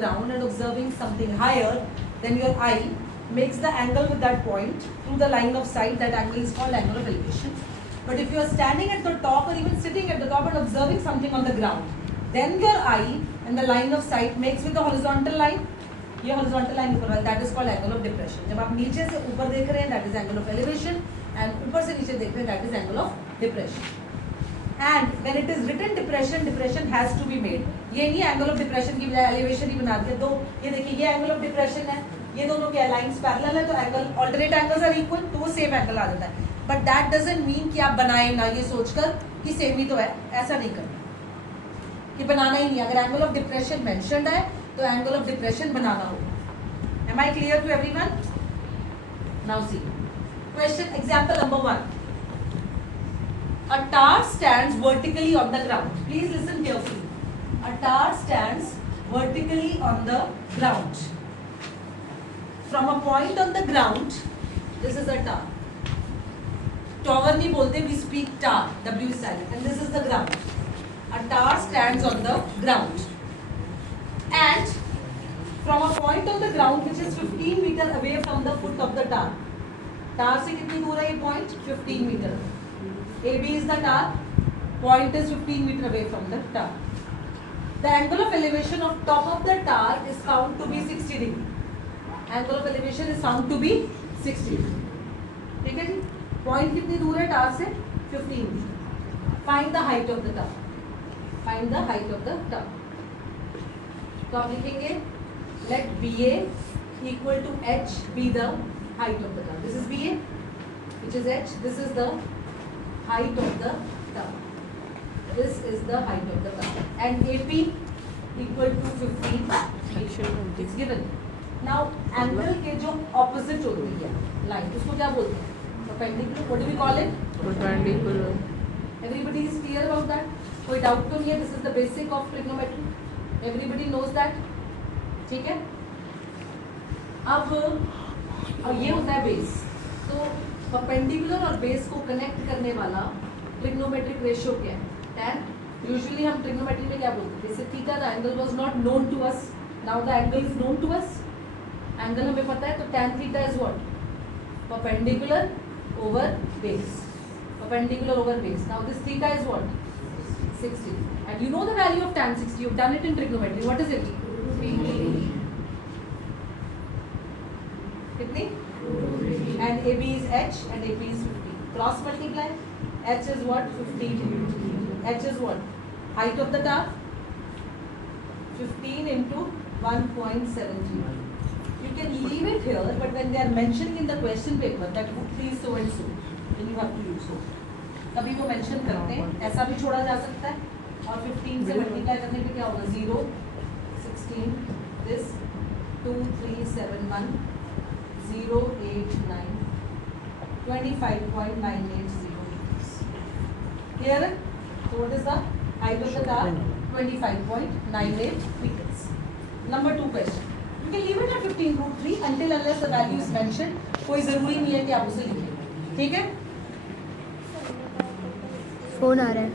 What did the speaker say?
ground and observing something higher, then your eye makes the angle with that point through the line of sight. That angle is called angle of elevation. But if you are standing at the top or even sitting at the top and observing something on the ground, then your eye and the line of sight makes with the horizontal line. ये horizontal line ऊपर वाला, that is called angle of depression. जब आप नीचे से ऊपर देख रहे हैं, that is angle of elevation, and ऊपर से नीचे देख रहे हैं, that is angle of depression. And when it is written depression, depression has to be made. ये नहीं angle of depression की बजाय elevation ही बना दिया. तो ये देखिए ये angle of depression है, ये दोनों क्या लाइंस पैरेलल है, तो angle alternate angles are equal, तो वो सेम एंगल आ जाता है. बट दैट डजंट मीन कि आप बनाए ना ये सोचकर कि सेम ही तो है, ऐसा नहीं करना कि बनाना ही नहीं. अगर एंगल ऑफ डिप्रेशन मेंशन्ड है तो एंगल ऑफ डिप्रेशन बनाना होगा. Am I clear to everyone? Now see question example number 1. A tar stands vertically on the ground. Please listen carefully. A tar stands vertically on the ground. From a point on the ground, this is a tar. Tower नहीं बोलते, we speak tar, W is silent, and this is the ground. A tar stands on the ground. And from a point on the ground which is 15 meter away from the foot of the tar. tar से कितनी दूर है ये point? 15 meter. AB is the tar, point is 15 meter away from the tar. The angle of elevation of top of the tar is found to be 60 degree. Angle of elevation is found to be 60 degree. ठीक है जी? Point कितनी दूर है tar से? 15. Find the height of the tar. Find the height of the tar. तो आप लिखेंगे let BA equal to H be the height of the tar. This is BA, which is H. This is the height of the tar. This is the height of the tar. And AP equal to 15. It's given. Now angle के जो opposite होती है line, उसको क्या बोलते हैं? Perpendicular. What do we call it? Perpendicular. Everybody is clear about that? कोई doubt तो नहीं है? This is the basic of trigonometry. Everybody knows that. ठीक है? अब ये होता है base. तो perpendicular और base को connect करने वाला trigonometric ratio क्या है? Tan. Usually हम trigonometry में क्या बोलते हैं? जैसे theta, the angle was not known to us. Now the angle is known to us. Angle हमें पता है, तो tan theta is what? Perpendicular over base. Perpendicular over base. Now this theta is what? 60. And you know the value of tan 60. You've done it in trigonometry. What is it? कितनी? And AB is H and AP is 50. Cross multiply. H is what? 15. H is what? Height of the tar? 15 into 1.73. You can leave it here, but when they are mentioning in the question paper that foot is so and so, then you have to use so. कभी वो mention करते हैं, ऐसा भी छोड़ा जा सकता है. और 15 से मल्टीप्लाई करने पे क्या होगा? 0, 16, this 2, 3, 7, 1, 0, 8, 9, 25.980 meters. Clear? So what is the height of the tar? 25.98 meters. Number 2 question. You can leave it at 15√3 until unless the value is mentioned. कोई जरूरी नहीं है कि आप उसे लिखें. ठीक है? फोन आ रहा है.